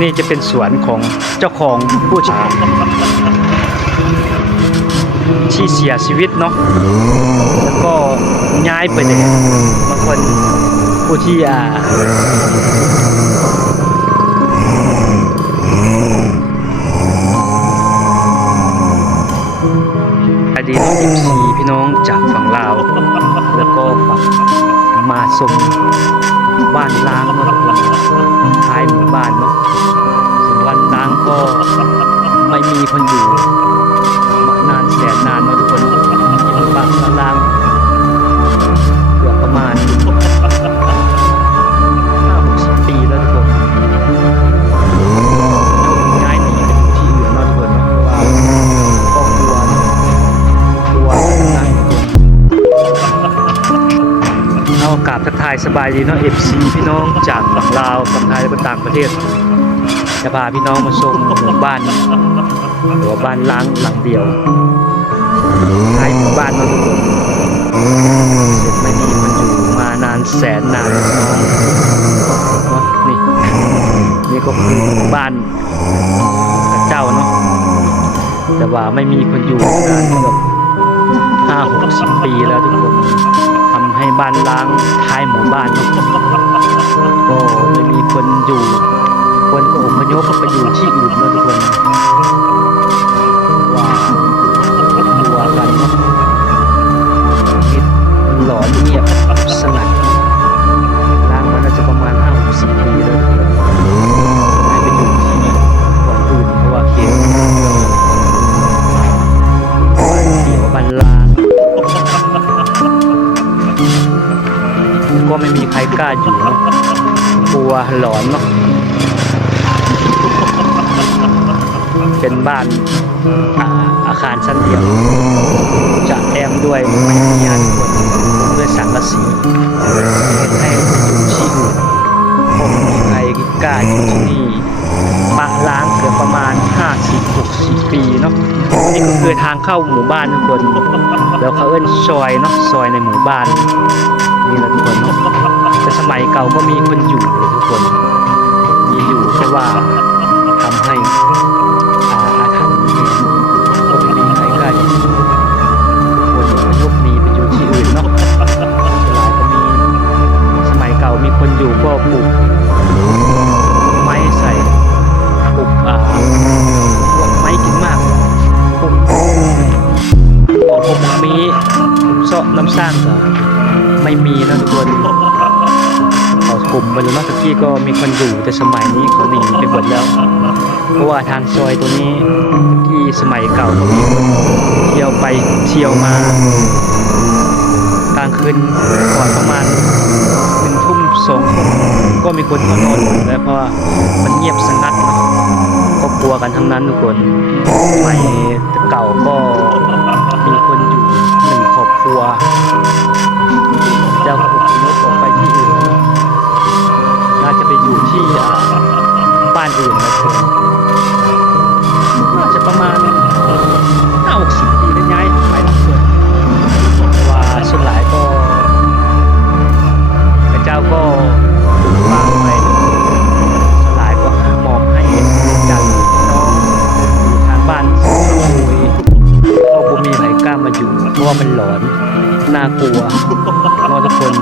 นี้จะเป็นสวนของเจ้าของผู้ชายที่เสียชีวิตเนาะแล้วก็ย้ายไปเลยบางคนผู้ที่อ่าอดีตเอฟซีพี่น้องจากฝั่งลาว แล้วก็ฝั่งมาสม บ้านล้างเนาะท้ายหมู่บ้านเนาะส่วนบ้านล้างก็ไม่มีคนอยู่มานานแสนายสบายดีเนาะ FC พี่น้องจากฝั่งลาวฝั่งไทยและต่างประเทศ จะพาพี่น้องมาชมหมู่บ้านหรือว่าบ้านล้างหลังเดียวท้ายหมู่บ้านเนาทุกคนเสร็จไม่มีคนอยู่มานานแสนนานเนาะนี่นี่ก็คือบ้านเจ้าเนาะแต่ว่าไม่มีคนอยู่นานเกือบห้าหกสิบปีแล้วทุกคน ให้บ้านล้างท้ายหมู่บ้าน ก็ไม่มีคนอยู่ คนก็อพยพไปอยู่ที่อื่นเนอะทุกคน กลัวหลอนเนาะเป็นบ้านอาอาคารชั้นเดียวจะแอมด้วยไม้ยานคนด้วยสังกะสีให้อยู่ที่อื่นคงมีใครกล้าอยู่ที่นี่ปะล้างเกือบประมาณ 50-60 ปีเนาะนี่ก็คือทางเข้าหมู่บ้านทุกคน แล้วเขาเอิ้นซอยเนาะซอยในหมู่บ้านนี่แหละทุกคนเนาะ มัยเก่าก็มีคนอยู่เลยทุกคน มีอยู่แค่ว่าทำให้อาอาถรรพ์เนี่ยก็ไม่มีใครกล้าอยู่ทุกคนอพยพหนีไปอยู่ที่อื่นเนาะสลายก็มีสมัยเก่ามีคนอยู่ก็ปลูกไม้ใส่ปลูกอ่าพวกไม้กินมากปลูกบอกผมมีเสาะน้ำสร้างก็ไม่มีนะทุกคน กลุ่มบริมาตะกี้ก็มีคนอยู่แต่สมัยนี้เขาหนีไปหมดแล้ว เพราะว่าทางซอยตัวนี้ที่สมัยเก่าเที่ยวไปเที่ยวมากลางคืนก่อนประมาณหนึ่งทุ่มสองทุ่มก็มีคนเขานอนแล้วเพราะว่ามันเงียบสงัดเนาะก็กลัวกันทั้งนั้นทุกคนสมัยเก่าก็มีคนอยู่หนึ่งครอบครัว บ้านอื่นนะคนน่าจะประมาณห้าหกสิบปีได้ย้ายไปทุกคนว่าส่วนหลายก็พระเจ้าก็วางไว้ส่วนหลายก็มอบให้จากน้องอยู่ทางบ้านสุโขยก็บ่มีใครกล้ามาอยู่เพราะว่ามันหลอนน่ากลัวเนอะทุกคน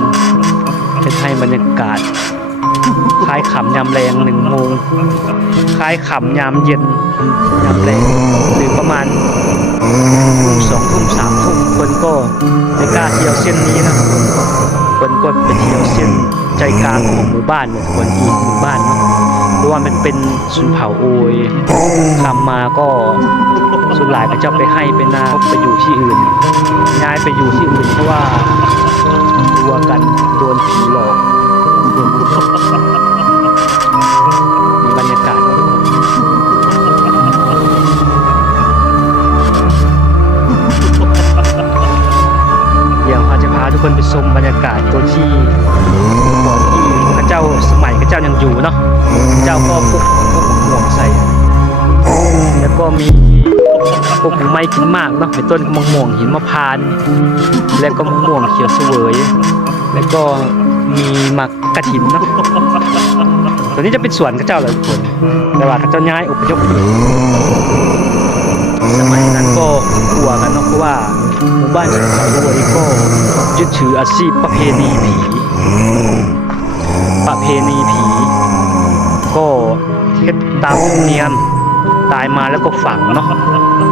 เป็นให้บรรยากาศ คลายขำยามแรงหนึ่งโมงคลายขำยามเย็นยามแรงหรือประมาณทุ่มสองทุ่มสามทุ่มคนก็ไม่กล้าเที่ยวเส้นนี้นะคนก็ไปเที่ยวเส้นใจกลางของหมู่บ้านเนี่ยคนอีกหมู่บ้านเนาะเพราะว่ามันเป็นชนเผ่าโอยทำมาก็ส่วนหลายก็จะไปให้ไปนาไปอยู่ที่อื่นย้ายไปอยู่ที่อื่นเพราะว่ากลัวกันโดนผีหลอก มีบรรยากาศนะทุกคนเดี๋ยวเขาจะพาทุกคนไปชมบรรยากาศตัวที่ก่อนที่พระเจ้าสมัยพระเจ้ายังอยู่เนาะพระเจ้าก็ปลุกพวกห่วงใส่แล้วก็มีพวกไม้กินมากเนาะเป็นต้นมะม่วงหินมะพร้าน และก็มะม่วงเขียวเสวย แล้วก็ มีหมักกระถินเนาะตัวนี้จะเป็นสวนข้าเจ้าเลยทุกคนแต่ว่าข้าเจ้าย้ายอพยพอยู่สมัยนั้นก็กลัวกันเนาะเพราะว่าหมู่บ้านชนเขาด้วยก็ยึดถืออาชีพประเพณีผีประเพณีผี ก็เฮ็ดตามธรรมเนียมตายมาแล้วก็ฝังเนาะ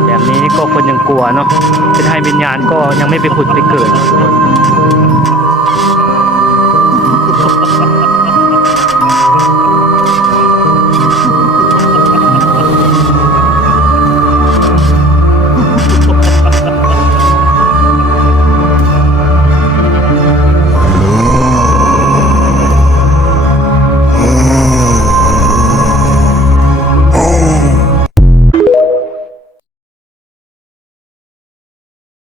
แบบนี้ก็คนยังกลัวเนาะเป็นให้วิญญาณก็ยังไม่ไปผุดไปเกิดทุกคน